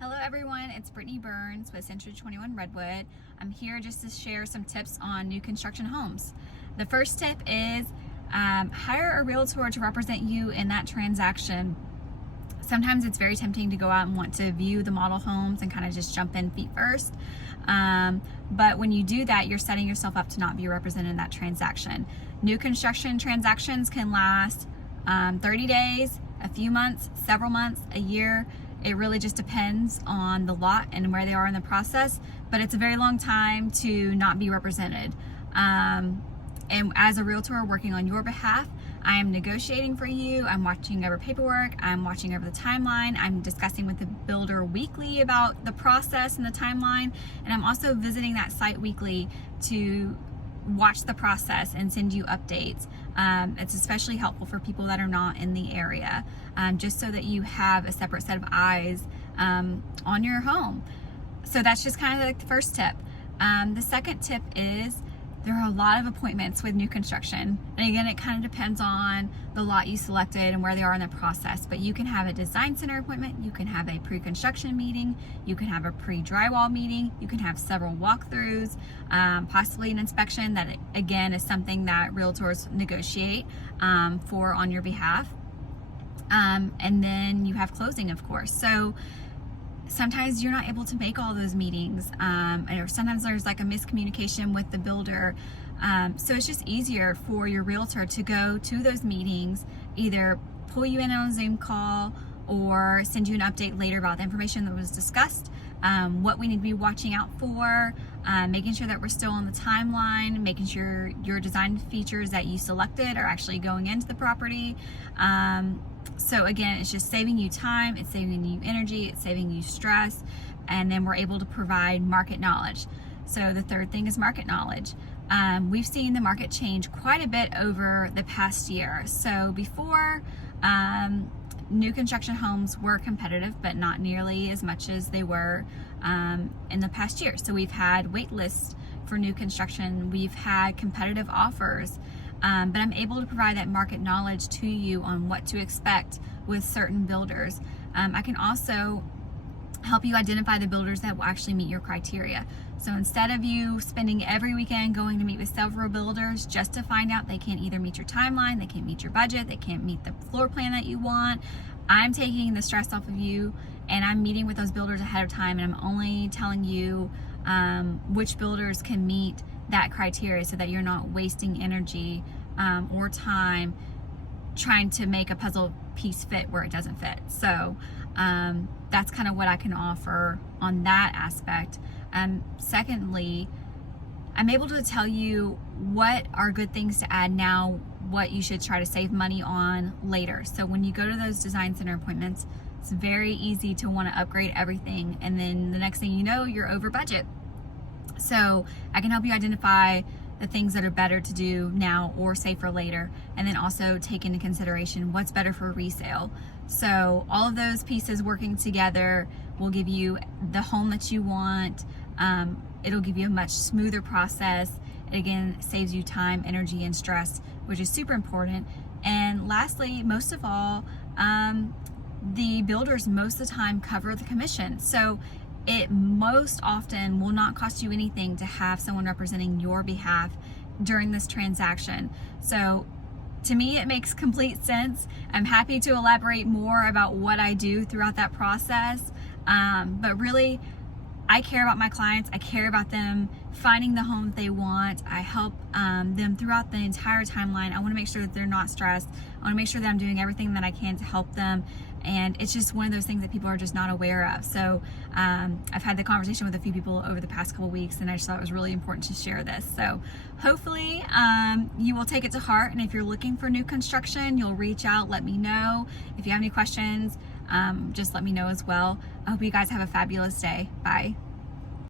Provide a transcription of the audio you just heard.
Hello everyone, it's Brittany Burns with Century 21 Redwood. I'm here just to share some tips on new construction homes. The first tip is hire a realtor to represent you in that transaction. Sometimes it's very tempting to go out and want to view the model homes and kind of just jump in feet first. But when you do that, you're setting yourself up to not be represented in that transaction. New construction transactions can last 30 days, a few months, several months, a year. It really just depends on the lot and where they are in the process, but it's a very long time to not be represented. And as a realtor working on your behalf, I am negotiating for you. I'm watching over paperwork. I'm watching over the timeline. I'm discussing with the builder weekly about the process and the timeline. And I'm also visiting that site weekly to watch the process and send you updates. It's especially helpful for people that are not in the area, just so that you have a separate set of eyes on your home. So that's just kind of like the first tip. The second tip is there are a lot of appointments with new construction. And again, it kind of depends on the lot you selected and where they are in the process. But you can have a design center appointment, you can have a pre-construction meeting, you can have a pre-drywall meeting, you can have several walkthroughs, possibly an inspection that, again, is something that realtors negotiate for on your behalf. And then you have closing, of course. So sometimes you're not able to make all those meetings, or sometimes there's like a miscommunication with the builder. So it's just easier for your realtor to go to those meetings, either pull you in on a Zoom call or send you an update later about the information that was discussed, what we need to be watching out for, making sure that we're still on the timeline, making sure your design features that you selected are actually going into the property. So again, it's just saving you time, it's saving you energy, it's saving you stress, and then we're able to provide market knowledge. So the third thing is market knowledge. We've seen the market change quite a bit over the past year. So before, new construction homes were competitive, but not nearly as much as they were in the past year. So we've had wait lists for new construction, we've had competitive offers, but I'm able to provide that market knowledge to you on what to expect with certain builders. I can also help you identify the builders that will actually meet your criteria. So instead of you spending every weekend going to meet with several builders just to find out they can't either meet your timeline, they can't meet your budget, they can't meet the floor plan that you want, I'm taking the stress off of you and I'm meeting with those builders ahead of time, and I'm only telling you which builders can meet that criteria so that you're not wasting energy or time trying to make a puzzle piece fit where it doesn't fit. So that's kind of what I can offer on that aspect. Secondly, I'm able to tell you what are good things to add now, what you should try to save money on later. So when you go to those design center appointments, it's very easy to want to upgrade everything, and then the next thing you know, you're over budget. So I can help you identify the things that are better to do now or save for later, and then also take into consideration what's better for resale. So all of those pieces working together will give you the home that you want. It'll give you a much smoother process. It again saves you time, energy, and stress, which is super important. And lastly, most of all, the builders most of the time cover the commission. So it most often will not cost you anything to have someone representing your behalf during this transaction. So to me, it makes complete sense. I'm happy to elaborate more about what I do throughout that process. But really, I care about my clients. I care about them finding the home they want. I help them throughout the entire timeline. I want to make sure that they're not stressed. I want to make sure that I'm doing everything that I can to help them. And it's just one of those things that people are just not aware of. So I've had the conversation with a few people over the past couple weeks, and I just thought it was really important to share this. So hopefully you will take it to heart. And if you're looking for new construction, you'll reach out, let me know. If you have any questions, just let me know as well. I hope you guys have a fabulous day. Bye.